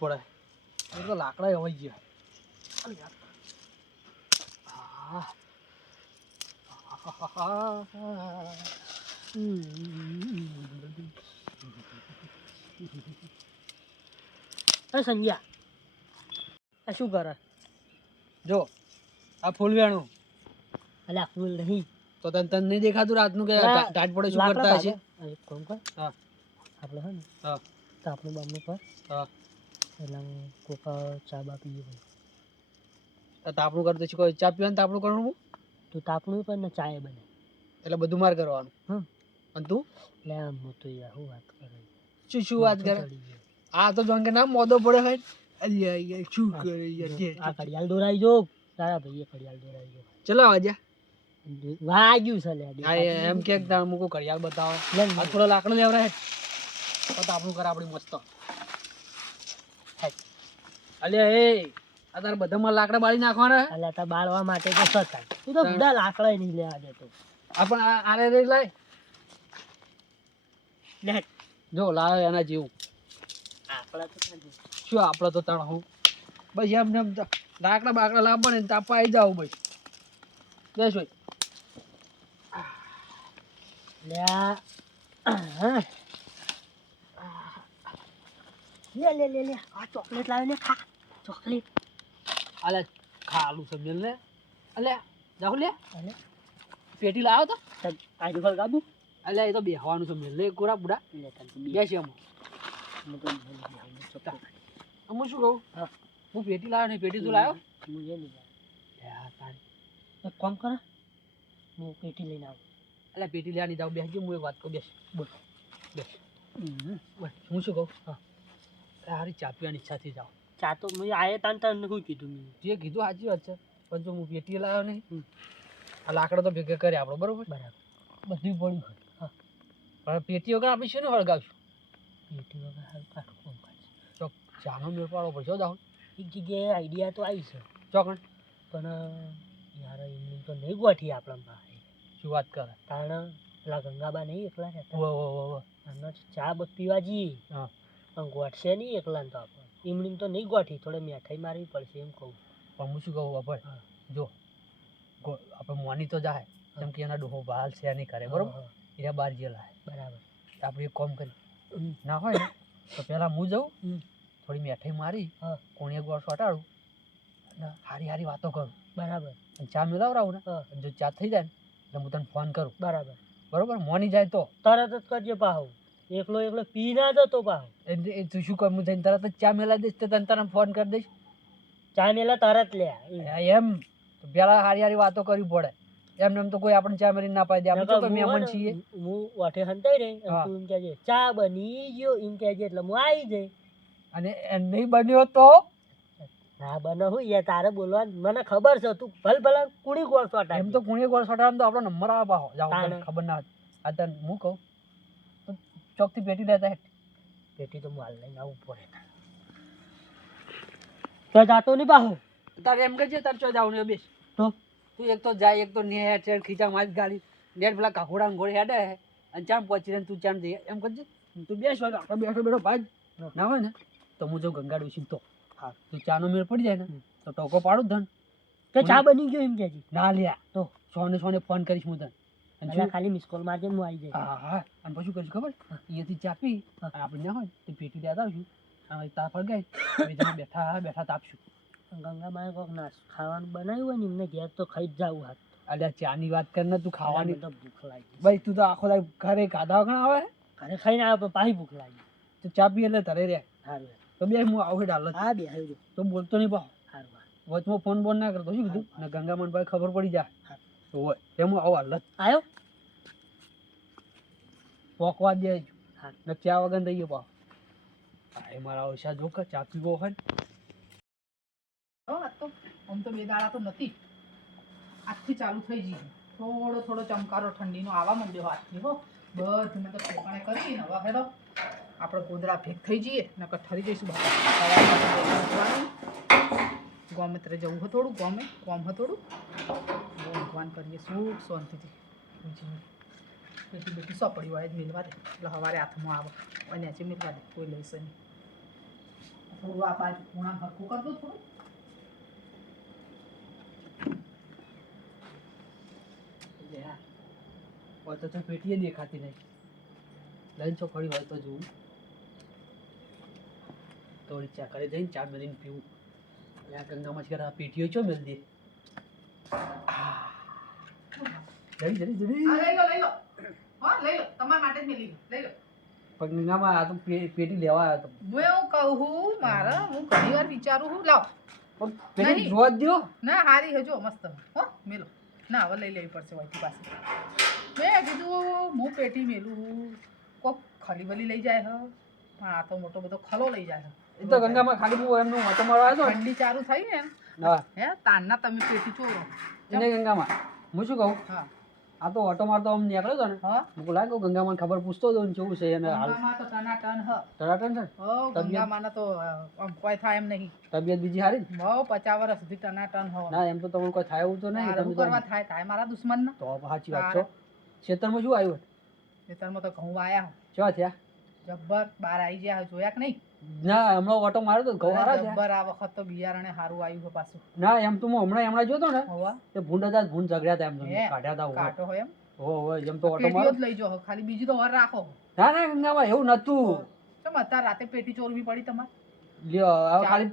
પડે એ તો લાકડા હવાઈ ગયા સંજ્ઞા આ શું કરે જો આ ફૂલ વેણું અલે આ ફૂલ નહીં તો તને નહીં દેખાતું રાતનું કે ટાટ પડે શું કરતા હશે કોમ કર હા આપણે હે ને હા તો આપણે બામનું પર હા એટલે કોકા ચા બા પીએ ભાઈ તાપણું કરતો છે કોઈ ચા પીવાનું તાપણું કરવાનું તું તાપણું પણ ને ચાય બને એટલે બધું માર કરવાનું હા અને તું એટલે આમ તો યાર હું વાત કરે શું વાત કરે આ તો જોન કે ના મોદો પડે હોય અલ્યા શું કરે આ ઘડિયાળ દોરાઈ જો તારા ભાઈએ ઘડિયાળ દોરાઈ જો ચલો આજા વાગ્યું છે લે એમ કે મુકો ઘડિયાળ બતાવો આ થોડો લાકડો લેવરા હે તો તાપણું કરે આપણી મસ્ત અલ્યા એ આ તાર બધામાં લાકડા બાળી નાખવાના અલ્યા તા બાળવા માટે તો સતા તું તો બધા લાકડા નહીં લેવા દેતો આપણ આરે રે લાય લે જો લાવે એના જેવું આપડા તો શું આપણે તો તણ હું બસ એમ ને લાકડા બાકડા લાવવા ને તાપા આવી જાવ બસ બેસ ભાઈ લે લે લે લે આ ચોકલેટ લાવીને ખા ચોકલેટ અલે ખાલું સમજે લે અલે જાવ લે અલે પેટી લાવો તો આઈ ફળ ગાબુ અલે એ તો બેહવાનું સમજે લે કોરા બુડા લે તને બેસ એમ હું શું કહું હા હું પેટી લાવ્યો ને પેટી તું લાવ્યો હું એ નહીં એક કામ કર હું પેટી લઈને આવું એટલે પેટી લેવાની જાવ બેસજો હું એક વાત કહું બેસ બોલ બેસ બોલ હું શું કહું હા તારી ચા પીવાની ઈચ્છાથી જાઓ ચા તો મેં આયે તાન તને શું કીધું મેં જે કીધું સાચી વાત છે પણ જો હું પેટી લાવ્યો નહીં આ લાકડા તો ભેગા કરે આપણો બરોબર બરાબર બધું પડ્યું હા પણ પેટી વગર આપણે શું ને હળગાવશું પેટી વગર હાલ કાઢું કોમ કાઢ તો ચાનો મેળ પાડો પડશે જાઓ એક જગ્યાએ આઈડિયા તો આવી છે ચોકણ પણ યાર એમની તો નહીં ગોઠી આપણા પાસે શું વાત કરે કારણ પેલા ગંગાબા નહીં એકલા રહેતા વો એમને ચા પીવા જઈએ હા પણ ગોઠશે નહીં એકલા તો આપણે એમની તો નહીં ગોઠી થોડે મીઠાઈ મારવી પડશે એમ કહું પણ હું શું કહું આપણે જો આપણે મોની તો જાય કેમ કે એના ડોહો બહાર છે નહીં કરે બરોબર એના બહાર જેલા બરાબર આપણે એક કામ કરી ના હોય ને તો પહેલાં હું જાઉં થોડી મીઠાઈ મારી કોણીએ ગોળ સોટાડું અને હારી હારી વાતો કરું બરાબર અને ચા મેળવરાવું ને જો ચા થઈ જાય ને એટલે હું તને ફોન કરું બરાબર બરોબર મોની જાય તો તરત જ કરજે પાહો એકલો એકલો પી ના જતો પાહો એ તું શું કર હું જઈને તરત જ ચા મેળવી દઈશ તો તને ફોન કરી દઈશ ચા મેલા તરત લે એમ પેલા હારી હારી વાતો કરવી પડે એમને એમ તો કોઈ આપણે ચા મેળવી ના પાડી દે આપણે તો મહેમાન છીએ હું વાઠે હંતાઈ રહી તું એમ કહેજે ચા બની ગયો એમ કહેજે એટલે હું આવી જઈ અને નહીં બન્યો તો ના બને હું યાર તારે બોલવાનું મને ખબર છે તું ભલે કુણી ગોળ સોટા એમ તો કુણી ગોળ સોટા તો આપણો નંબર આવે પાહો જાવ ખબર ના આ તને હું કહું તો ચોકથી પેટી લેતા પેટી તો માલ લઈને આવું પડે તો જાતો નહીં પાહો તારે એમ કહેજે તારે ચો જાવ ને બેસ તો તું એક તો જાય એક તો નેટ છે ખીચા મારી ગાડી નેટ પેલા કાકુડા ઘોડે હેડે અને ચામ પહોંચી ને તું ચામ જઈએ એમ કરજે તું બેસ આપણે બેઠો બેઠો ભાઈ ના હોય ને તો હું જો ગંગાડું છું તો હા તું ચાનો મેળ પડી જાય ને તો ટોકો પાડું ધન કે ચા બની ગયો એમ કહેજે ના લ્યા તો સોને ફોન કરીશ હું તને અને ખાલી મિસ કોલ મારજે હું આવી જાય હા અને પછી કરીશ ખબર અહીંયાથી ચા પી આપણે ના હોય તો પેટી લેતા આવશું હવે તાપ ગાય બેઠા તાપશું ગંગા માએ કોક નાસ ખાવાનું બનાવ્યું હોય ને એમને ઘેર તો ખાઈ જ જવું હાથ અલ્યા ચાની વાત કર ને તું ખાવાની તો ભૂખ લાગી ભાઈ તું તો આખો ઘરે ખાધા વગર આવે ઘરે ખાઈને આવે પણ પાછી ભૂખ લાગી તો ચા પી એટલે તરે રે સારું તો બે હું આવું ડાલ હા બે આવી તો બોલતો નહીં પાવ સારું વચમાં ફોન બોન ના કરતો શું કીધું ને ગંગામન ભાઈ ખબર પડી જાય તો હોય એમ હું આવું હાલત આવ્યો પોકવા દે હા ને ચા વગર થઈ ગયો પાવ એ મારા ઓછા જો કે ચા પીવો હોય આમ તો બે દાડા તો નથી આજથી ચાલુ થઈ જઈ થોડો ચમકારો ઠંડીનો આવવા માંડ્યો હાથથી હો બધું મેં તો ઠેકાણે કરી ને હવે હેડો આપણે ગોદરા ભેગ થઈ જઈએ નકર ઠરી જઈશું ગોમેત્રે જવું હોય થોડું કોમ થોડું ભગવાન કરીએ સુખ શાંતિથી બેટી સો પડી હોય જ મિલવા દે એટલે સવારે હાથમાં આવે અને આજે મિલવા દે કોઈ લઈશે નહીં થોડું આ બાજુ ખૂણા હરખું કર દો થોડું. લે આ. હોય તો પેટીએ દેખાતી નહીં. લઈને ચોકડી હોય તો જોઉં. થોડી ચા કરે જઈને ચા મેળીને પીવું. એટલે આ ગંગામાં છે આ પેટીઓ ચો મેળ દે. જડી જડી જડી. આ લઈ લો લઈ લો. હા લઈ લો તમારા માટે જ મેલી લઈ લો. પણ ગંગામાં આ તો પેટી લેવા આવ્યો તો. હું એવું કહું મારે હું ઘણી વાર વિચારું છું લાવ પણ પેટી નહીં. જોવા જ દ્યો. ના હારી હજો મસ્ત હો મેલો ના હવે લઈ લેવી પડશે વાયથી પાસે મેં કીધું હું પેટી મેલું કોક ખલી બલી લઈ જાય હ પણ આ તો મોટો બધો ખલો લઈ જાય એ તો ગંગામાં ખાલી હું એમનું વાતો મારવા આવ્યો હતો ઠંડી ચાલુ થઈ ને ને. હા હે તારના તમે પેટી ચોરો એને ગંગામાં હું શું કહું હા આ તો ઓટો મારતો આમ નીકળ્યો હતો ને હા હું લાગે ગંગામાં ખબર પૂછતો હતો ને કેવું છે એને હાલ ગંગામાં તો ટનાટન હ ટરાટન છે ને? હો ગંગામાં તો આમ કોઈ થાય એમ નહીં તબિયત બીજી સારી ને? બહુ 50 વર્ષ સુધી ટનાટન હો ના એમ તો તમને કોઈ થાય એવું તો નહીં તારે તમે શું તો કરવા થાય થાય મારા દુશ્મન ને તો સાચી વાત છો ખેતરમાં શું આવ્યું ખેતરમાં તો ઘઉં વાયા ચો થયા જબ્બર બાર આવી ગયા જોયા કે નહીં ના હમણાં ઓટો માર્યો તો ઘઉં હારા થયા જબ્બર આ વખત તો બિયારણે સારું આવ્યું છે પાછું ના એમ તો હું હમણાં જોતો ને હોવા તે ભૂંડ હતા ભૂંડ ઝઘડ્યા હતા એમ તો હે? કાઢ્યા હતા હોવે. કાંટો હોય એમ હોવે, એમ તો ઓટો પેટીઓ મારો જ લઈ જાઓ ખાલી બીજી તો વર રાખો ના ના ગંગામાં એવું નતું ચમ અત્યારે રાતે પેટી ચોરવી પડી તમારે લ્યો હવે ખાલી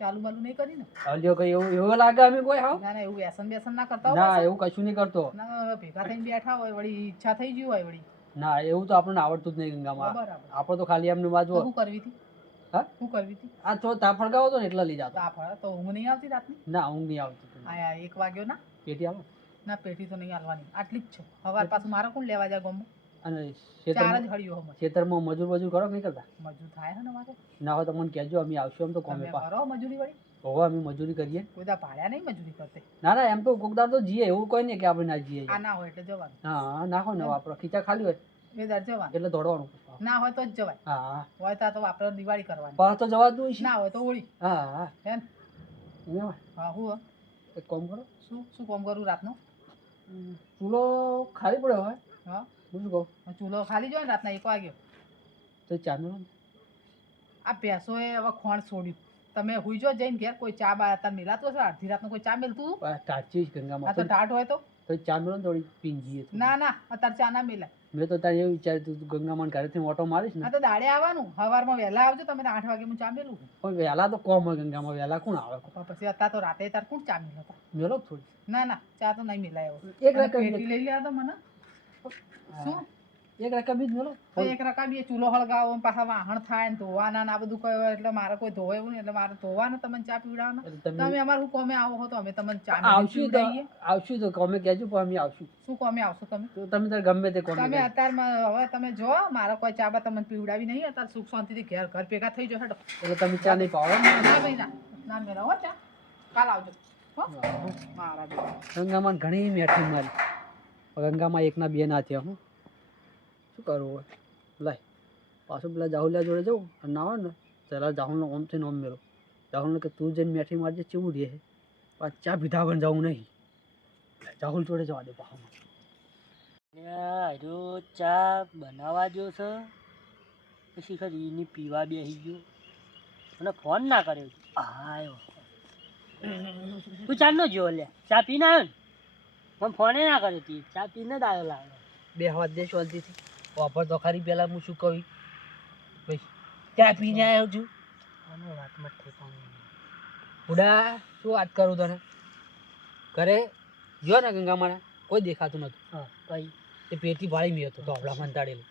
ચાલુ બાલુ નહીં કરી ને હવે લ્યો કઈ એવું એવું લાગે અમે કોઈ હાવ ના ના એવું વ્યસન બેસન ના કરતા હો ના પાછા. એવું કશું નહીં કરતો ના હવે ભેગા થઈને બેઠા હોય વળી ઈચ્છા થઈ ગઈ હોય વળી ના એવું તો આપણને આવડતું જ નહીં ગંગામાં બરાબર આપણે તો ખાલી એમને તો બાજુ શું કરવી હતી હા? શું કરવી હતી આ થોડો તાપ ફળગાવો હતો ને એટલે લઈ જતો તો આ ફળ તો ઊંઘ નહીં આવતી રાતની ના ઊંઘ નહીં આવતી આયા 1 વાગ્યો ના પેટી આવો ના પેટી તો નહીં હાલવાની આટલી જ છે હવાર પાછું મારે કોણ લેવા જાય ગમો અને 4 ખેતરમાં જ હળિયો હમ ખેતરમાં મજૂર કરો કે નહીં કરતા મજૂર થાય છે ને મારે ના હોય તો મને કહેજો અમે આવશું એમ તો કોમે તમે પા કરો મજૂરી વળી હોવે અમે મજૂરી કરીએ કોઈ દા ભાડ્યા નહીં મજૂરી કરતે ના ના એમ તો કોકદાર તો જીએ એવું કોઈ નહીં કે આપણે ના જીએ આ ના હોય એટલે જવાનું હા ના હોય ને આપણો ખીચા ખાલી હોય બે દર જવાનું એટલે દોડવાનું ના હોય તો જ જવાય હા હોય તો આપણે દિવાળી કરવાની પાસ તો જવાતું હોય છે ના હોય તો હોળી હા હા હે ને એમાં હા હું હો? એક કામ કરો શું શું કામ કરું રાતનું ચૂલો ખાલી પડ્યો હોય હા હું શું કહું ચૂલો ખાલી જોઈ ને રાતના 1 વાગ્યો તો ચાનો આ ભેંસોએ હવે ખોણ છોડ્યું તમે હુઈ જો જઈને ઘેર કોઈ ચા બા અત્યારે મિલાતું હશે અડધી રાતનું કોઈ ચા મિલતું હતું? ટાચી આ ગંગામાં તો ટાટ હોય તો ચાનો થોડી પીન જઈએ ના ના અત્યારે ચા ના મિલાય મેં તો તારે એવું વિચાર્યું તું ગંગામાં ઘરેથી ઓટો મારીશ ને આ તો દાડે આવવાનું સવારમાં વહેલા આવજો તમે તો 8 વાગે હું ચા મેલું છું પણ વહેલા તો કોમ હોય ગંગામાં વહેલા કોણ આવે પણ પછી અત્યારે તો રાતે તાર કોણ ચા મિલતા મેલો થોડી ના ના ચા તો નહીં મિલાય હવે એક અને રકમ પેટી લઈ લે તો મને શું એક રકમ બી જ મેલો તો એક રકા બી ચૂલો હળગાવો ને પાછા વાહણ થાય ને ધોવાના ને આ બધું કહ્યું એટલે મારે કોઈ ધોવે એવું નહીં એટલે મારે ધોવાને તમને ચા પીવડાવવાના એટલે તમે તમે અમારે શું કોમે આવો હો તો અમે તમને ચા મેળવીને આવશું તો પીવડાવીએ. આવશું તો કોમે કહેજો પણ અમે આવશું શું કોમે આવશો તમે તો તમે તારે ગમે તે કોમે તમે અત્યારમાં હવે તમે જો મારે કોઈ ચા બા તમને પીવડાવી નહીં અત્યારે સુખ શાંતિથી ઘર ઘર ભેગા થઈ જાઓ હેડો એટલે તમે ચા નહીં પાવો ના ભાઈ ના ના મેળવો હો ચા કાલ આવજો હો મારા બેટા. ગંગામાં ઘણી મેઠી મારી ગંગામાં એકના બે ના થયા હું શું કરવું હોય લાય પાછું પેલા જાહુલિયા જોડે જવું અને ના હોય ને પેલા જાહુલનો ઓમ થઈને ઓમ મેળો જાહુલને કે તું જઈને મેઠી મારજે ચેવું રહે પાછું ચા પીધા વગર જવું નહીં જાહુલ જોડે જવા દે પાછું હારો ચા બનાવવા જો છે પછી ખરી એની પીવા બેસી ગયો અને ફોન ના કર્યો આયો તું ચા નો જો લે ચા પીને આવ્યો ને મને ફોને ના કર્યો તી ચા પીને જ આવ્યો લાગે બે હાથ દે શાંતિથી વાપર તો ખરી પહેલાં હું શું કહું ભાઈ ચા પીને આવ્યો છું અને વાતમાં ઠેકાણું બુડા શું વાત કરું તને ઘરે જો ને ગંગામાના કોઈ દેખાતું નહોતું હા કઈ તે પેટી ભાળી મેં હતો તો આપણા મંતાડેલું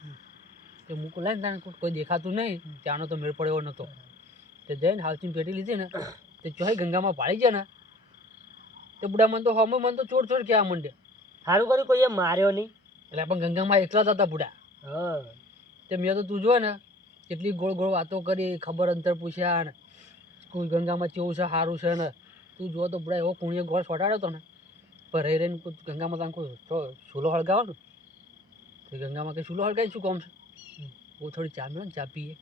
તે મૂકું લાઈને તાને કોઈ દેખાતું નહીં ત્યાંનો તો મેળ પડ્યો નહોતો તે જઈને હાવચીને પેટી લીધી ને તે ચોય ગંગામાં ભાળી જાય ને તે બુડા મને તો હમે મને તો ચોર ચોર કહેવા માંડે સારું કર્યું કોઈએ માર્યો નહીં એટલે પણ ગંગામાં એકલા જ હતા બુડા હા તે મેં તો તું જો ને કેટલી ગોળ ગોળ વાતો કરી ખબર અંતર પૂછ્યા ને કોઈ ગંગામાં કેવું છે સારું છે ને તું જો તો બુડા એવો કુણીએ ગોળ છોટાડ્યો હતો ને પણ રહી રહીને ગંગામાં તાને કોઈ ચૂલો હળગાવો ને તો ગંગામાં કંઈ ચૂલો હળગાવી શું કામ છે બહુ થોડી ચા મેળો ને ચા પીએ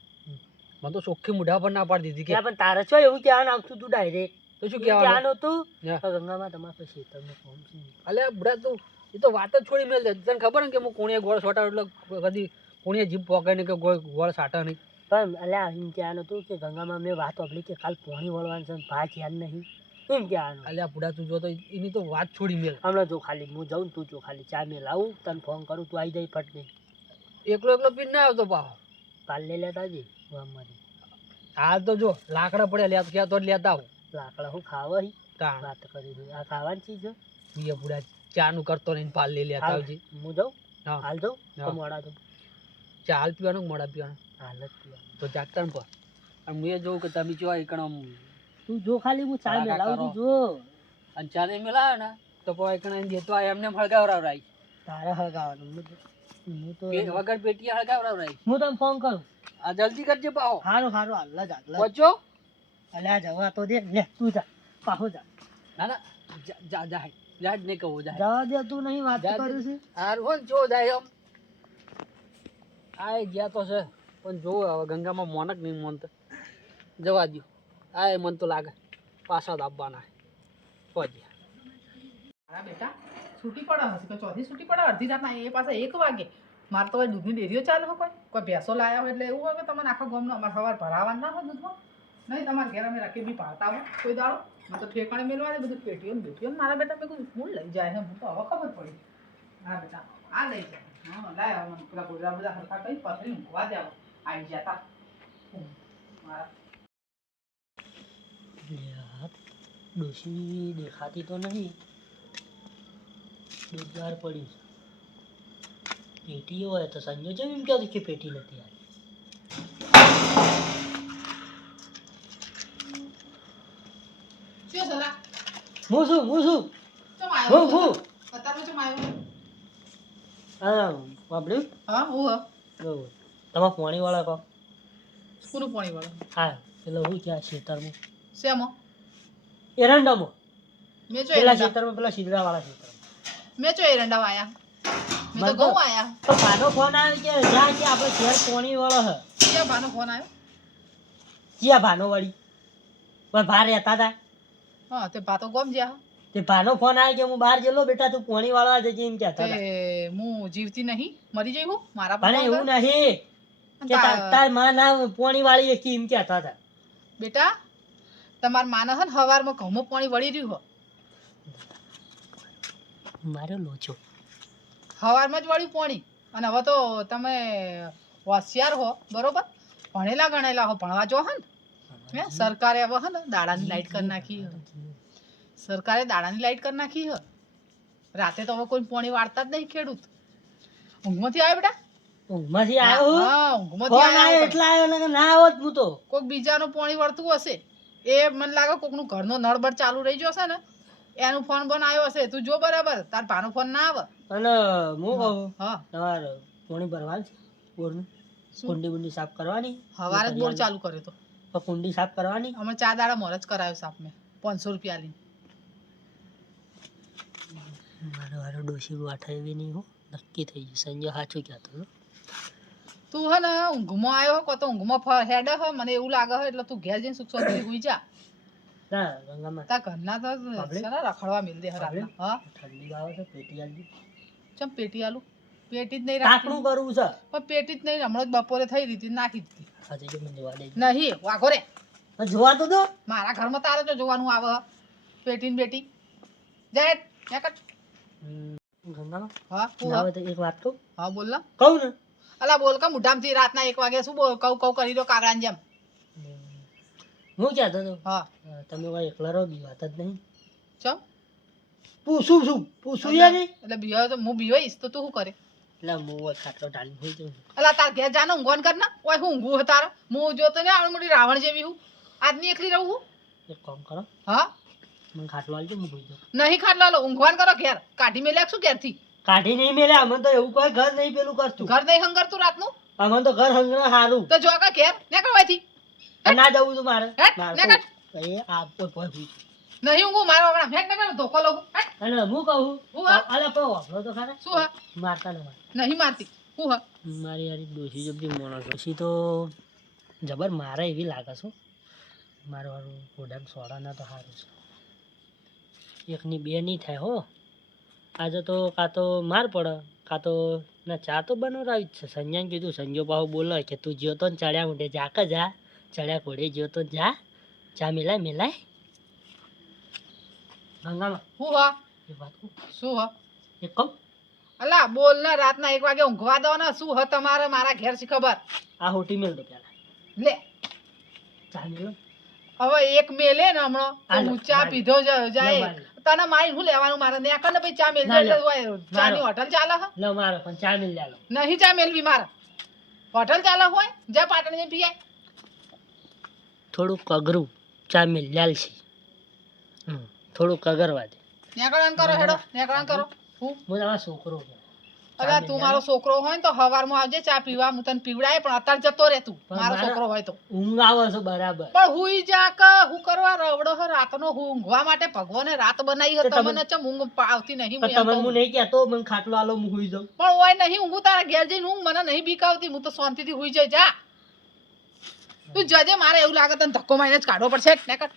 મને તો ચોખ્ખી મોઢા પર ના પાડી દીધી કે પણ તારે છો એવું ક્યાં આવતું તું ડાયરેક્ટ તો શું ક્યાં કહેવાનું નહોતું હા. ગંગામાં તમારે પછી તમે ફોન છે અલે બુડા તું એ તો વાત જ છોડી મેળ દે તને ખબર ને કે હું કુણીએ ગોળ છોટાડ્યો એટલે કદી કુણીએ જીભ પોકે ને કે ગોળ સાટા નહીં પણ અલ્યા એમ કહેવાનું હતું કે ગંગામાં મેં વાત સાંભળી કે કાલ પોણી વળવાનું છે ને ભાત યાદ નહીં એમ કહેવાનું. અલ્યા બુડા તું જો તો એની તો વાત છોડી મેલ. હમણાં જો ખાલી હું જાઉં ને તું જો ખાલી ચા મેં લાવું તને ફોન કરું તું આવી જાય ફટ નહીં. એકલો એકલો પીને ના આવતો પાહો. કાલ લઈ લેતા જઈ ગામમાંથી. હાલ તો જો લાકડા પડ્યા લેતા ક્યાં તો જ લેતા આવું. લાકડા હું ખાવા હી તાણ વાત કરી દઉં આ ખાવાની ચીજ છે. બીજા બુડા ચાનું કરતો નહીં પાલ લઈ લેતા આવજે. હું જાઉં હા હાલ જાઉં તો હા. મોડા તો ચા હાલ પીવાનું કે મોડા પીવાનું હાલ જ પીવાનું. તો જાગતા ને પર. અને હું એ જોઉં કે તમે જો એકણ તું જો ખાલી હું ચા મેં લાવું તું જો. અને ચા નહીં મેલાવે ને તો કોઈ એકણ દેતો આ એમને હળગાવરાવરાય. તારે હળગાવાનું હું તો વગર પેટીએ હળગાવરાવરાય. હું તને ફોન કરું. આ જલ્દી કરજે પાહો. હારું હારું હાલ જ હાલ જ. પહોંચો. અલ્યા જવા તો દે લે તું જા પાછો જા. ના ના જા જા જા જ નહીં કહું જા. જવા દે તું નહીં વાત જા કરું છે. હારું હો ને જો જાય એમ. આ ગયા તો છે પણ જો હવે ગંગામાં મોનક નહીં મોનતો જવા દો. આ મન તો લાગે પાછા દાબવાના પહોંચ્યા. મારા બેટા છૂટી પડે હશે કે ચોથી છૂટી પડે અડધી રાતના એ પાસે 1 વાગે. મારે તો હવે દૂધની ડેરીઓ ચાલે હોય કોઈ ભેંસો લાયા હોય એટલે એવું હોય કે તમને આખા ગામનો અમારે સવાર ભરાવાનું ના હોય દૂધમાં નહીં. તમારે ઘેર અમે રાખી બી પાડતા હોય કોઈ દાડો મેં તો ઠેકાણે મેળવા દે બધું પેટીઓ ને બેટીઓ મારા બેટા મેં કહ્યું હું લઈ જાય હું તો હવે ખબર પડી. હા બેટા આ લઈ જાય. હા લાયા મને પેલા ગોદરા બધા હરખા કઈ પથરી મૂકવા દે આવી જતા મારા ડોશી દેખાતી તો નહીં. બેકાર પડી છે. પેટી હોય તો સંજય જેમ એમ કહેતું કે પેટી નથી આવી. શું સલાહ હું છું ચમ આવ્યો હું અત્યારમાં ચમ આવ્યો હા બાબડ્યું હા હું બરોબર તમારા પોણીવાળા કહો. સ્કૂલનું પાણી વાળો હા એટલે હું ક્યાં ખેતરમાં શેમાં એરંડામાં મેં જો પેલા એરંડા ખેતરમાં પેલા સિદ્ધરાવાળા ખેતરમાં. મેં જો એરંડા આયા મેં તો મને ઘઉં આયા. તો ભાનો ફોન આવ્યો કે જ્યાં કે આપણે ઘેર પોણીવાળો હે. ક્યાં ભાનો ફોન આવ્યો? ક્યાં ભાનો વાળી પણ બહાર રહેતા હતા હા તે ભાતો ગોમ જ્યાં તે ભાનો ફોન આવ્યો કે હું બહાર ગયેલો બેટા તું પોણીવાળા જજે એમ કહેતા હતા. તે હું જીવતી નહીં મરી જઈ હું મારા પણ પપ્પા એવું વગર? નહીં કે તાર માં ના પોણીવાળી એકી એમ કહેતા હતા. બેટા તમાર માને હે ને હવારમાં ઘઉંમાં પાણી વળી રહ્યું હો મારો લોચો હવારમાં જ વળ્યું પાણી. અને હવે તો તમે હોશિયાર હો બરોબર ભણેલા ગણેલા હો ભણવા જો હે ને સરકારે હવે હે ને દાડાની લાઈટ કરી નાખી હે. સરકારે દાડાની લાઈટ કરી નાખી હે. રાતે તો હવે કોઈ પાણી વાળતા જ નહીં ખેડૂત. ઊંઘમાંથી આવ્યો બેટા? ઊંઘમાંથી આવ્યો હું? હા ઊંઘમાંથી ફોન આવ્યો આવ્યો. એટલે આવ્યો ને ના આવત હું તો. કોઈક બીજાનું પાણી વળતું હશે એ મને લાગે કોકનું ઘરનો નળ બળ ચાલુ રહી ગયો હશે ને એનું ફોન બન આવ્યો હશે. તું જો બરાબર તાર ભાનો ફોન ના આવે. અને હું કહું હા તમારે પોણી ભરવાનું છે બોરનું શું? કુંડી બુંડી સાફ કરવાની હવારે જ બોર ચાલુ કર્યો તો તો કુંડી સાફ કરવાની. અમે 4 દાડા મોર જ કરાયો સાપ મેં 500 રૂપિયા લઈને. મારો ડોશી વાઠા એવી નહીં હો નક્કી થઈ ગયું. સંજય સાચું કહેતો હતો. તું હે ને ઊંઘમાં આવ્યો હો તો ઊંઘમાં હેડે હો મને એવું લાગે હે એટલે તું ઘેર જઈને સુખ શાંતિથી હુઈ જા. ના ગંગામાં તાર ઘરના તો છે ને રખડવા મિલ દે હે રાતના. હા ઠંડી આવે છે પેટી આલી ચમ પેટી આલું પેટી જ નહીં રાખતી તાકણું કરવું છે. પણ પેટી જ નહીં હમણાં જ બપોરે થઈ રહી હતી નાખી દીધી. આજે જો મને જોવા દે નહીં વાઘો રે જોવા તો દો. મારા ઘરમાં તારે તો જોવાનું આવે હે. પેટી ને બેટી જાય ત્યાં કર. ગંગામાં હા હું ના હા. આવે તો એક વાત કહું હા બોલ ને કહું ને અલા બોલ કા મુઢામથી રાતના 1 વાગે શું બોલ કઉ કઉ કરી દો કાગડાની જેમ. હું કહેતો હતો હા તમે કોઈ એકલા રહો બી વાત જ નહીં. ચમ પૂછું યાર નહીં. એટલે બીવાય તો હું બીવાઈશ તો તું શું કરે? એટલે હું ખાટલો ટાળી હોઈ જાઉં. અલા તાર ઘેર જાને ઊંઘવાન કર ના ઓય હું ઊંઘું હે તારે હું જોતો ને આવડી મોટી રાવણ જેવી હું આજની એકલી રહું હું. એક કામ કરો હા મને ખાટલો આલજો હું હોઈ જાઉં. નહીં ખાટલા લો ઊંઘવાન કરો ઘેર કાઢી મેલ્યા શું ઘેરથી? કાઢી નહીં મેલે અમને તો એવું કોઈ ઘર નહીં પેલું કરતું. ઘર નહીં હંગર તું રાતનું અમને તો ઘર હંગણા સારું. તો જો કા ઘેર ને કરવાથી ના જવું તું મારે હેટ, મારે ને તો કાઢ. એ આ કોઈ કોઈ નહીં ઊંઘું મારો હમણાં ફેંક ને ધોકો લઉં. અને હું કહું હું હા? અલે પણ વાપરો તો ખરા શું હા મારતા ને નહીં મારતી હું હા મારી યાર ડોશી જબરી મોણસ ડોશી તો જબર મારે એવી લાગે છે. મારું વાળું ઘોડાને સોડાના તો સારું છે. એકની બે નહીં થાય હો. આજે તો કાં તો માર પડે કાં તો ના ચા તો બનાવરાવી જ છે. સંજયને કીધું, સંજો પાહુ બોલે કે તું જ્યો તો ને ચડ્યા ઊંડે જા કે જા, ચડ્યા ઘોડે જ્યો તો જા, ચા મિલાય. ગંગામાં હું હા એક વાત કહું, શું હ એક કહું, અલા બોલ ને રાતના 1 વાગે ઊંઘવા દો ને શું હ તમારે મારા ઘેર શી ખબર આ હોટી મેલ દો પેલા, લે ચા મિલો. હવે એક મેલે ને હમણાં તો હાલો, હું ચા મારી. પીધો જાય લો, મારી. તને મારી હું લેવાનું મારે ને આખા ને ભાઈ ચા મેલ ના, લો. ચાની હોટલ ચાલે હ લો મારો પણ ચા મિલ લો. નહીં ચા મેલવી મારે હોટલ ચાલે હોય જા પાટણ જઈને પીએ થોડું કગરું ચા મિલ લાલ છે. થોડું કગરવા દે. નેકળાન કરો હેડો નેકળાન કરો હું હું તમારો છોકરો છું. અરે તું મારો છોકરો હોય ને તો હવારમાં આવજે ચા પીવા હું તને પીવડાય પણ અત્યારે જતો રહે તું પણ મારો મારા- છોકરો હોય તો ઊંઘ આવે છે બરાબર. પણ હુઈ જા કે હું કરવા રવડો હે રાતનો હું ઊંઘવા માટે ભગવાને રાત બનાવી હે તો તમે- તમને ચમ ઊંઘ આવતી નહીં પણ હું એમ તમને કહું. હું નહીં કહેતો, મને ખાટલો આલો હું હુઈ જાઉં. પણ ઓય નહીં ઊંઘું તારા ઘેર જઈને ઊંઘ મને નહીં બીકાવતી હું તો શાંતિથી હુઈ જાય જા તું જજે મારે એવું લાગે તને ધક્કો મારીને જ કાઢવો પડશે નેકટ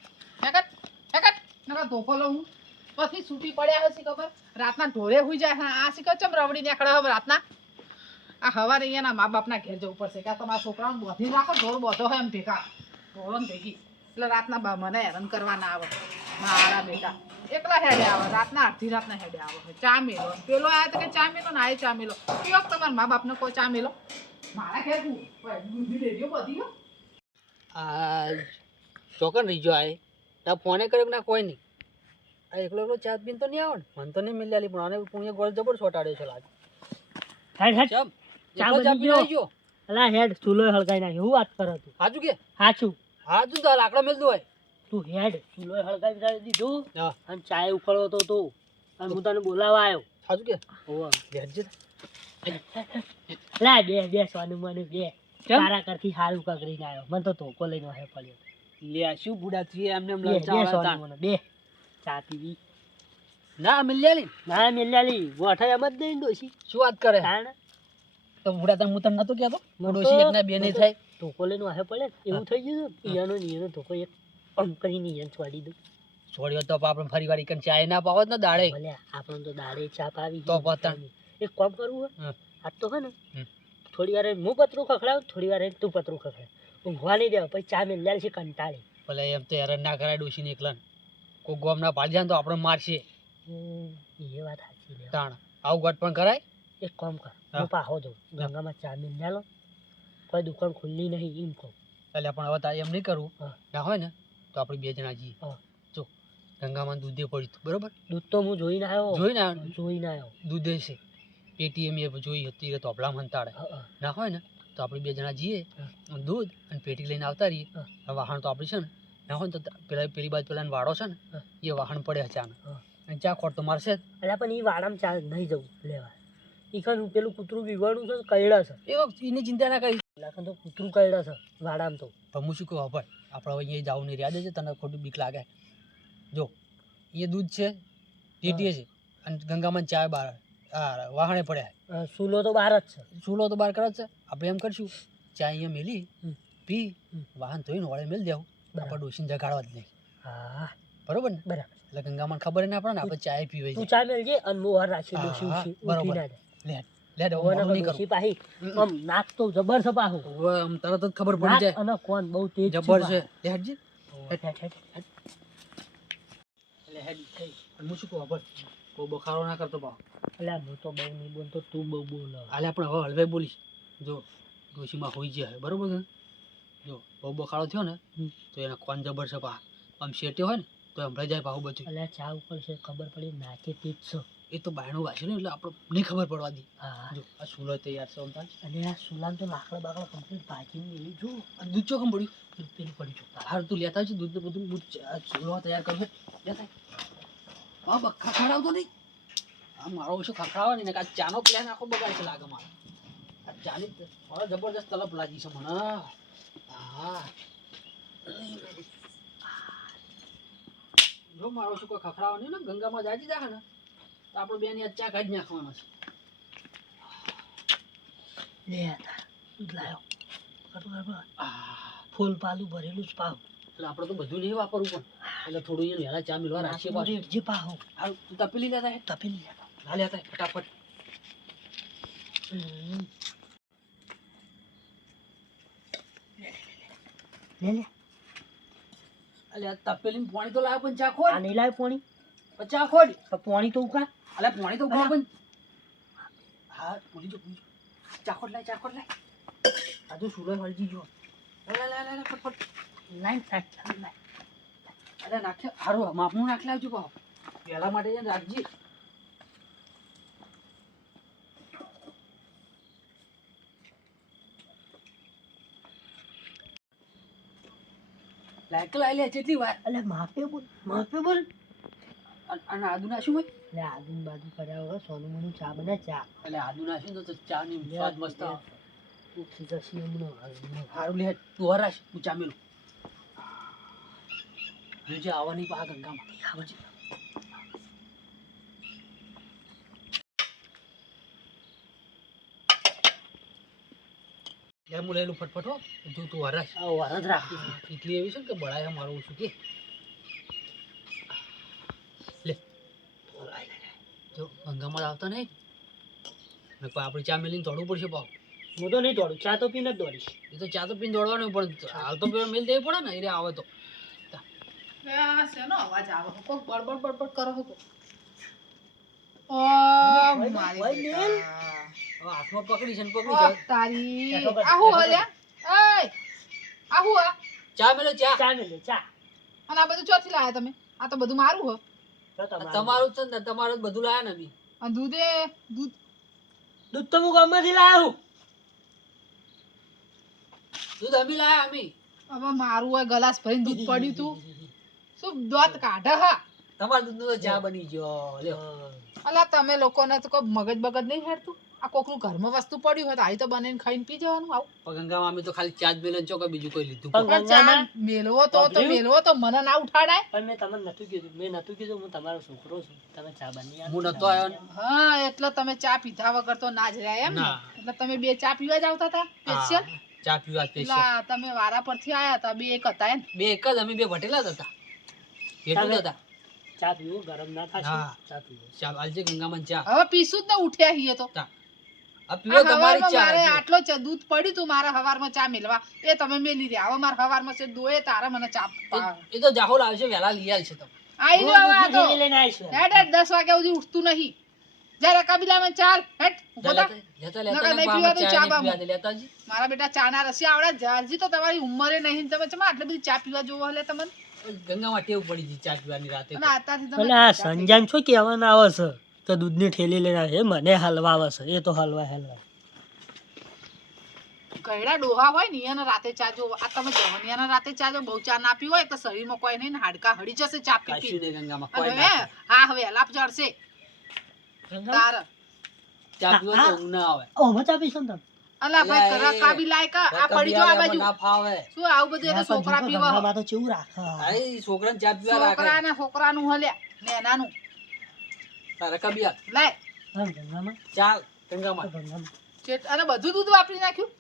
નકર ધોકો લઉં હું પછી છૂટી પડ્યા હશે ખબર રાતના ઢોરે હુઈ જાય હા આ શીખર ચમ રવડી નીકળે હવે રાતના આ હવારે અહીંયાના મા બાપના ઘેર જવું પડશે કે આ તમારા છોકરાઓને બોધી રાખો ઢોર બોધો હોય એમ ભેગા ઢોરો ને ભેગી એટલે રાતના મને હેરાન કરવા ના આવે મારા બેટા એકલા હેડે આવે રાતના અડધી રાતના હેડે આવે ચા મેલો પેલો આયા તો કે ચા મેલો ને આ ચા મેલો કેવો તમારા મા બાપને કોઈ ચા મેલો મારા ઘેર હું દૂધી ડેરીઓ બધી હો આ ચોકન રહી ગયો આ ના ફોને કર્યો કે ના કોઈ નહીં આ એકલો ચા પીને તો નહીં આવે ને મને તો નહીં મિલ્યા પણ આને પુણ્ય ગોળ જબર છોટાડ્યો છે લાગે હેડ હેડ. ચમ ચા એકલો ચા બની પીને ગયો. આવી ગયો અલા હેડ ચૂલો હળગાઈ નાખ્યો. હું વાત કરો તું? હાચું કે સાચું. હાચું તો લાકડા મેલતું હોય તું હેડ ચૂલો હળગાવી દીધું હા અને ચાય ઉકળવો તો તું અને હું તને બોલાવવા આવ્યો. હાચું કે હોવે. બેસજે લા બેસવાનું મને બે કેમ? તારા કરથી હારું કગરીને આવ્યો. મને તો ધોકો લઈને વાહે પડ્યો. લે શું બુડા છીએ એમને એમ બે લલચાવા બેસવાનું હતા. મને બે ચા પીવી ના મિલ્યા નહીં ના મેલ્યાલી ગોઠા એમ જ નહીં ડોશી શું વાત કરે તાણ તો બુડા તને હું તને નતો કહેતો મને તો- ડોશી એકના બે નહીં થાય ધોકો લઈને વાહે પડે ને એવું થઈ ગયું છે. ઈયાનો ને ઈયાનો ધોકો એક આમ કરીને ઈયાને છોડી દઉં. છોડ્યો તો આપણે ફરી વાર ઈકન ચાય ના પાવત ને દાડે ભલે આપણને તો દાડે ચા પાવી તો ગઈ. પતંગ. એક કામ કરવું હોય હા. આજ તો હે ને હમ. થોડી વાર હું પતરું ખખડાવ થોડી વાર તું પતરું ખખડાવ ઊંઘવા નહીં દેવા પછી ચા મેલ્યા છે કંટાળી. ભલે એમ તો હેરાન ના કરાય ડોશીને એકલા કોઈ ગોમ ના પાડી જાય ને તો આપણે મારશે એ વાત સાચી લે. તાણ આવું ગટ પણ કરાય એક કામ કર હા. હું પાહો દઉં ગંગામાં ચા મેલ્યા લો કોઈ દુકાન ખુલ્લી નહીં એમ કહું. એટલે પણ હવે તારે એમ નહીં કરવું હા. ના હોય ને તો આપણે બે જણા જઈએ હા. જો ગંગામાં દૂધે પડ્યું હતું બરોબર દૂધ તો હું જોઈને આવ્યો જોઈને આવ્યો ને? જોઈને આવ્યો. દૂધે છે પેટીએમ એ જોઈ હતી એ તોપલા મંતાડે હા. ના હોય ને તો આપણે બે જણા જઈએ હા. અને દૂધ અને પેટી લઈને આવતા રહીએ હા. આ વાહણ તો આપણી છે ને ના હોય ને તો પેલી બાજુ પેલા વાડો છે ને હા. એ વાહણ પડે અચાનક હા. અને ચા ખોટ તો મારશે જ. એટલે પણ એ વાડામાં ચા નહીં જવું લેવા. ઈખન પેલું કૂતરું બીવાડું છે કઈડા છે. એ વખત એની ચિંતા ના કરી લાખન તો કૂતરું કઈડા છે વાડામાં તો. પણ હું શું કહું ભાઈ આપણે હવે અહીંયા જવું નહીં રહ્યા છે તને ખોટું બીક લાગે જો એ દૂધ છે પેટીએ છે અને ગંગામાં ચા બહાર વાહણે પડ્યા સુલો તો બહાર જ છે. ચૂલો તો બહાર કરે જ છે આપણે એમ કરશું ચા અહીંયા મેલી હમ. પી હમ. વાહન ધોઈને વળે મેલ દેવું બરાબર. આપણે ડોસીને જગાડવા જ નહીં હા બરોબર ને બરાબર. એટલે ગંગામાં ખબર ના પડે ને આપણે ચાય પીવાય તું ચા મેલજે અને હું હાર રાખી હા, ડોશી હા, ઉઠી બરોબર. ના જાય. લે લે ઓને નહીં ડોશી કરું પાહી હમ. આમ નાક તો જબર છે પાહું. હવે આમ તરત જ ખબર પડી નાક જાય અને કોણ બહુ તેજ જબર છે લે હેડજી હેડ, હેડ, હેડ, હેડ. એટલે હેડ પણ હું શું કહું ખબર કોઈ બખારો ના કરતો ભાવ અલ્યા હું તો બહુ નહીં બોલતો તું બહુ બોલ. હાલે આપણે હવે હળવે બોલીશ જો ડોશીમાં હોઈ જાય બરોબર છે જો બહુ બખાડો થયો ને હમ. તો એના કોણ જબર છે પા આમ શેટ્યો હોય ને તો હમણાં જાય પાહું બચ્યું અલ્યા ચા ઉપર છે ખબર પડી નાકે તેજ છે. એ તો બાયણું વાંચ્યું ને એટલે આપણે નહીં ખબર પડવા દી હા જો આ સુલો તૈયાર છે અમથાજ અને આ સુલામ તો લાકડા બાકડા કમ્પ્લીટ ભાજીને મેલી જો આ દૂધ ચોકમ પડ્યું દૂધ પેલું પડી ચૂકતા. હાર તું લેતા આવજે દૂધ ને બધું આ ચૂલો તૈયાર કરજો લેતા હા બખા ખવડાવતો નહીં આ મારો ઓછો ખખડાવે ને આ ચાનો પ્લાન આખો બગાડ છે લાગે મારે આ ચાની મારો જબરદસ્ત તલપ લાગી છે મને હા જો મારો શું કોઈ ખખડાવો નહીં ને ગંગામાં જાજી જાય ને તો આપણે બેની ચા કાઢી નાખવાનો છે લે દૂધ લાયો બરોબર. આ ફૂલ પાલું ભરેલું જ પાવ. એટલે આપણે તો બધું નહીં વાપરવું પણ એટલે થોડું એને વહેલા ચા મિલવા રાખીએ પાછું જે પાવ આ તું તપેલી લેતા હે તપેલી લેતા. ના લેતા હે ફટાફટ લે લે અલ્યા તપેલી પાણી તો લાવ પણ ચા ખોડ આ નહીં લાવે પાણી પણ ચા ખોડ તો પાણી તો ઉકા અલ્યા પાણી તો ઉભા પણ હા પૂરી જો ચા ખોડ લાય આ તો સુલો હળજી જો લે ફટફટ લાઈન સાચ લાઈ અરે નાખે હારું માપનું નાખ લાવજો પાવ પેલા માટે છે ને રાખજે લાયક લાઈ લે જેટલી વાર અલે માપે બોલ અને આદુ નાખ્યું હોય લે આજુ બાજુ કર્યા વગર સોનું મનું ચા બના ચા એટલે આદુ નાખ્યું તો ચા ની સ્વાદ મસ્ત આવે ઉખી જશે એમનો હારું લે તું હરાશ હું ચા મેલું જોજે આવવાની પા ગંગામાં આવજે લે હું લેલું ફટફટ હો તું હરાશ આ વરદ રાખી એટલી એવી છે ને કે બળાય મારું ઓછું કે લે જો ગંગામાં આવતા નહીં ને આપણે ચા મેલીને દોડવું પડશે પાવ હું તો નહીં દોડું ચા તો પીને જ દોડીશ એ તો ચા તો પીને દોડવાનું પણ હાલ તો પેલા મેલ દેવી પડે ને એટલે આવે તો આ શેનો અવાજ આવે છે? કોક બડબડ કરો છો ઓ મારી ભાઈ બેન. બેટા. હવે હાથમાં પકડી છે ને પકડી ઓ છે તારી ચાલો બસ. આ હું હલ્યા એય આ હું આ ચા મેલો ચા ચા મેલે ચા અને આ બધું ચોથી લાયા તમે આ તો બધું મારું હો તો આ તમારું જ છે ને તમારું જ બધું લાયા ને બી અને દૂધ દૂધ તો હું ગામમાંથી લાવ્યો દૂધ અમી લાયા અમી હવે મારું હોય ગલાસ ભરીને દૂધ પડ્યું તું શું દોત કાઢે હા તમારા દૂધનું તો ચા બની ગયો લ્યો અલા તમે લોકોને તો કોઈ મગજ બગજ નહીં હેડતું આ કોકનું ઘરમાં વસ્તુ પડ્યું હોય તો આવી તો બનાવીને ખાઈને પી જવાનું આવું પણ ગંગામાં અમે તો ખાલી ચા જ મેલો ને ચોકા બીજું કોઈ લીધું પણ પણ ચા ગંગામાં મેલવો તો વાપર્યું? મેલવો તો મને ના ઉઠાડાય પણ મેં તમને નતું કીધું હું તમારો છોકરો છું તમે ચા બની હું નતો આવ્યો ને હા એટલે તમે ચા પીધા વગર તો ના જ રહ્યા એમ ને ના. એટલે તમે બે ચા પીવા જ આવતા હતા સ્પેશિયલ હા, ચા પીવા એટલે સ્પેશિયલ આ તમે વારા પરથી આયા હતા બે એક હતા એમ બે એક જ અમે બે ભટેલા જ હતા એટલું જ હતા ચા પીવું ગરમ ના થશે હા. ચા પીવું ચા આલજે ગંગામાં ચા હવે પીશું જ ને ઉઠ્યા છીએ તો ચા આ આ પીવો તમારી હવારમાં ચા મારે પીવો. આટલો દૂધ પડ્યું તું મારા હવારમાં ચા મેલવા એ તમે મેલી રહ્યા હવે મારા હવારમાં છે દોએ તારે મને ચા એ તો જાહોલ આવશે વહેલા લઈ આવશે તમે આઈ ગયો હવે આ તો દૂધની લઈને આવીશું હેડ હેડ 10 વાગ્યા સુધી ઉઠતું નહીં જરા કબીલામાં ચાલ હેડ ઉભો થા. લેતા નકર નહીં લેતા પીવા તો ચા ચા બાબુ. નહીં પીવા દે, લેતા જી. મારા બેટા ચા ના રસી આવડે જાજી તો તમારી ઉંમરે નહીં તમે ચમા આટલી બધી ચા પીવા જોવો હલે તમને ગંગામાં ટેવ પડી ગઈ ચા પીવાની રાતે અને આતાથી તમે એટલે આ સંજાન શું કહેવાના આવે છે તો દૂધની ઠેલી લઈને આવે છે મને હલવા આવે છે એ તો હલવા ગયડા ડોહા હોય ને એને રાતે ચા જો આ તમે જવનિયાના રાતે ચા જો બહુ ચા ના પી હોય તો શરીરમાં કોઈ નહીં ને હાડકા હળી જશે ચા પી કશું પી નહીં ગંગામાં અને કોઈ હે ના હા હવે લાપ જડશે તાર ચા પીવો તો ઊંઘ ના આવે ઓ મચા પીશો ને તમે અલા ભાઈ અલા, કરા એ કાબી લાયકા આ પડી જો આ બાજુ ના ફાવે શું આવું બધું એને છોકરા પીવા ગંગામાં તો ચેવું રાખે આઈ છોકરાને ચા પીવા રાખે છોકરાને છોકરાનું હલ્યા નેનાનું તારે કબિયા લાય હા, ગંગામાં ચાલ ગંગામાં ગંગામાં અને બધું દૂધ વાપરી નાખ્યું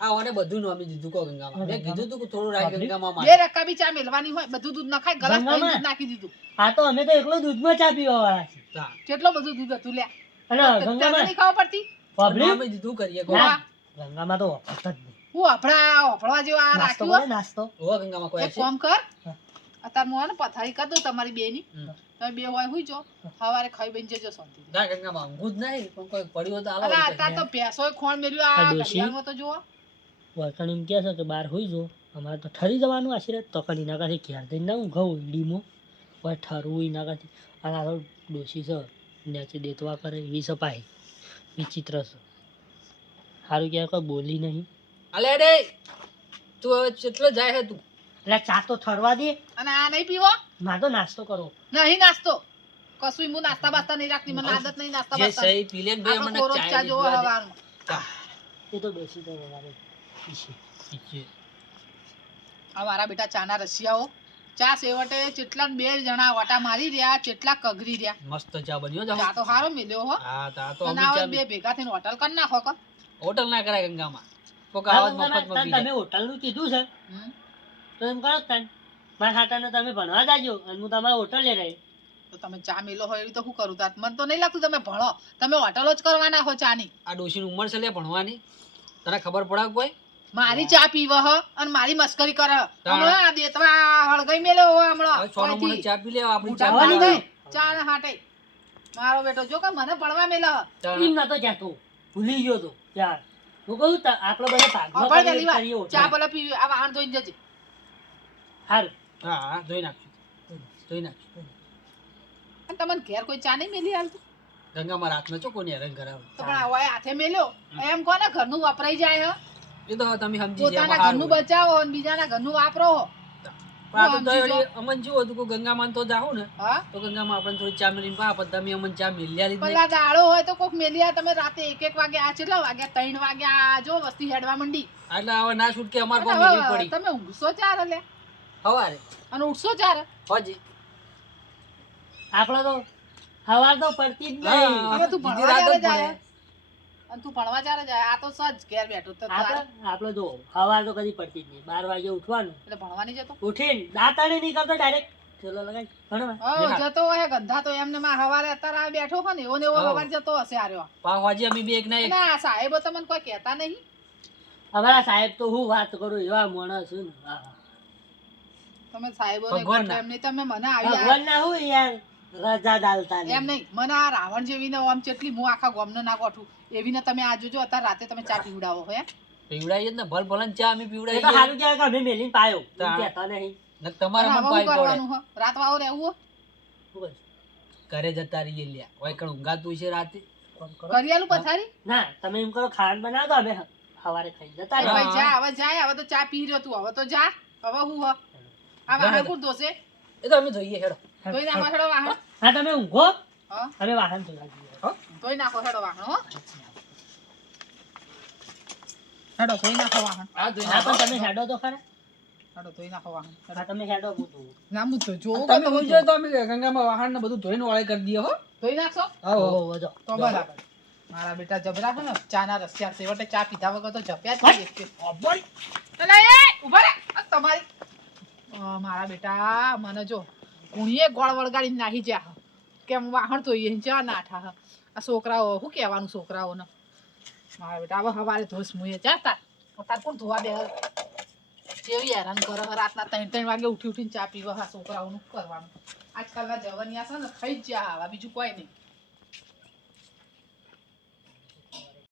આ ઓને બધું નોમી દીધું કો ગંગામાં મેં કીધું તું કે થોડું રાખ ગંગામાં બે માટે રકાબી ચા મેલવાની હોય બધું દૂધ નખાય ગલાસ ભરીને ગંગામાં? દૂધ નાખી દીધું આ તો અમે તો એકલો દૂધમાં ચા પીવા વાળા છીએ હા. કેટલો બધું દૂધ હતું લ્યા અને તને ગંગામાં નહીં ખબર પડતી પબ્લિક અમે દીધું કરીએ કો હા. ગંગામાં તો વખત જ નહીં હું અફળવા જેવા આ નાસ્તો રાખ્યું કરે નાસ્તો ઓ ગંગામાં કોઈ એક છે કામ કર હા. અત્યારે હું હે ને પથારી કર દઉં તમારી બેની હમ. તમે બે હોય હુઈ જો સવારે ખાઈ બની જજો શાંતિ ના ગંગામાં ઊંઘું જ નહીં પણ કોઈ પડ્યું તો અલા હાલો અત્યારે તો ભેંસોય ખોણ મેલ્યું આ આ ડોશી? ઘડિયાળમાં તો જુઓ વર્તન એમ કહે છે કે બહાર હોઈ જો અમારે તો ઠરી જવાનું આશીર્વાદ તો પણ એના કાંથી ઘેર જઈને ના ઊંઘાવું ઈડીમાં હોય ઠરવું એના કાંથી અને આ તો ડોશી છે નેચે દેતવા કરે એવી સપાઈ વિચિત્ર છે સારું ક્યાંય કોઈ બોલી નહીં અલે ડે તું હવે કેટલો જાય છે તું એટલે ચા તો ઠરવા દે અને આ નહીં પીવો મારે તો નાસ્તો કરો નહીં નાસ્તો કશું હું નાસ્તા બાસ્તા નહીં રાખતી મને આદત નહીં નાસ્તા જે બાસ્તા સહી પી લે ને ભાઈ આપણો મને કોરો ચાય ચા નહીં જોવો પીવા દે. હવારમાં ચા. એ તો ડોશી તો વધારે પીશે. પીછે. આ મારા બેટા ચાના રસિયાઓ ચા સેવટે ચેટલા બે જણા વાટા મારી રહ્યા ચેટલા કગરી રહ્યા મસ્ત ચા બન્યો જાવ ચા તો સારો મિલ્યો હો હા તા તો અને અમે આવો ચા બે ભેગા થઈને હોટલ કરી નાખો કો હોટલ ના કરાય ગંગામાં કોક હા, આવાજ ગંગામાં મફતમાં પી તમે જાય. હોટલનું કીધું છે હમ. તો એમ કરો તાન મારા હાટાને તમે ભણવા જાજો અને હું તમારા હોટલે રહી તો તમે ચા મેલો હોય એવી તો શું કરું તાર? મને તો નહીં લાગતું તમે ભણો, તમે હોટલો જ કરવાના હો ચાની. આ ડોશીની ઉંમર છે લે ભણવાની, તને ખબર પડે કોઈ? મારી ચા પીવે હ અને મારી મસ્કરી કરે હ. તાણ. હમણાં આ દેતવા હળગાઈ મેલો હો હમણાં. હવે સોનો મને કોઈથી. ચા પી લે, આપણી ચા મોઢા પી બંધ લે. થઈ. ચા ને હાટે. મારો બેટો જો કે મને ભણવા મેલો હ. તાણ. ઈમ નતો જાતો ભૂલી ગયો તો યાર હું કહું આપણે બધા ભાગમાં અભળ કરીએ પહેલી વાર. કરીએ ચા પેલા પીવી આ વાહણ ધોઈને જજે. હારું હા હા ધોઈ નાખશું, ધોઈ નાખશું. અને તમને ઘેર કોઈ ચા નહીં મેલી હાલતું? ગંગામાં રાતનો ચો કોની હેરાન કરાવે. તો પણ આ હોય હાથે મેલ્યો એમ કોને ઘરનું વપરાઈ જાય હ? એ તો હવે તમે સમજી ગયા પોતાના ઘરનું બચાવો અને બીજાના ઘરનું વાપરો હો. પણ આ તો સમજી વળી અમન શું હતું કે ગંગામાં તો જાઉં ને હા તો ગંગામાં આપણે થોડી ચા મેલીને પા પણ તમે અમને ચા મેલ્યા જ નહીં. પેલા દાડો હોય તો કોક મેલિયા તમે રાતે 1 વાગે આ કેટલા વાગ્યા 3 વાગ્યા આ જો વસ્તી હેડવા મંડી. એટલે હવે ના છૂટકે અમાર અને પર મેલી હવે પડી તમે ઊંઘશો ચાર લે હવારે અને ઉઠશો ચાર. હોજી. આપણે તો હવાર તો પડતી જ હા. નહીં હવે તું બીજી ભણવા રાત જ ચારે પડે. જાય અને તું ભણવા ચારે જાય આ તો સજ ઘેર બેઠો તો આપણે જો હવાર તો કદી પડતી જ નહીં 12 વાગે ઉઠવાનું એટલે ભણવાની જતો ઉઠીને દાંતાને નહીં કરતો ડાયરેક્ટ ચલો લગાઈ ભણવા હો દેખાડ. જતો હોય ગંધા તો એમને માં હવારે અત્યારે આ બેઠો હોય ને એવો ને એવો હો. હવારે જતો હશે આર્યો. પા હોજી અમે બે એક ના એક. ના સાહેબો તમને કોઈ કહેતા નહીં. અમારા સાહેબ તો હું વાત કરું એવા માણસ છે ને હા. તમે સાહેબો ને ભગવાન ના. એમ નહીં તમે મને આવી ભગવાન ના હું યાર રજા દાલતા એમ નહીં મને આ રાવણ જેવી ને આમ ચેટલી હું આખા ગામનો ના ગોઠું એવી ને તમે આ જોજો અત્યારે રાતે તમે ચા પીવડાવો હે. પીવડાઈએ જ ને ભલ ભલન ચા અમે એ તો પીવડાઈએ. સારું કહેવાય કે અમે મેલીને પાયો તાણ. કહેતા નહીં ને તમારે અને મન હવે પાઈ શું પડે. કરવાનું હે? રાત વાવો રહેવું હો? શું કહે? ઘરે જતા રહીએ લ્યા હોય કણ ઊંઘાતું છે રાતે. ફોન કરો. કરિયાલું પથારી ના તમે એમ કરો ખાવાનું બનાવો તો અમે સવારે ખાઈ જતા અરે રહે ભાઈ જા હવે જાય હવે તો ચા પી રહ્યો તું હવે તો જા હવે હું હ આ વાહન કોણ ધોશે? એ તો અમે જોઈએ હેડો. ધોઈ નાખો હેડો વાહન. હા તમે ઊંઘો હા અમે વાહન ધોવા જઈએ ધોઈ નાખો હેડો વાહન હો. હેડો ધોઈ નાખો વાહન. આ જોઈ હા નાખો. પણ તમે હેડો તો ખરા હેડો ધોઈ નાખો વાહન. હા તમે હેડો હું ધોઉં. ના હું તો જોઉં તમે કે હોઈ જાઓ તો અમે ગંગામાં વાહન ને બધું ધોઈને વાળે કરી દઈએ હો. ધોઈ નાખશો આવો. હોવો જો. તો બરાબર. મારા બેટા જબરા છે ને ચા ના રસ્યા છેવટે ચા પીધા વગર તો જપ્યા જ નહીં એક કે. અબ્બાઈ. અલા એ ઊભા રે આ તમારી મારા બેટા મને જો કુણીએ ગોળ વળગાડીને નાહી જા કેમ વાહણ તો એ ચા નાઠા હ. આ છોકરાઓ શું કહેવાનું છોકરાઓને મારા બેટા હવે હવારે ધોસ મુએ જા તાર કોણ ધોવા બે જેવી હેરાન કરે હ. રાતના 3 વાગે ઉઠી ઉઠીને ચા પીવા હા છોકરાઓનું શું કરવાનું આજકાલના જવનિયા છે ને ખાઈ જ જ્યાં આવા બીજું કોઈ નહીં.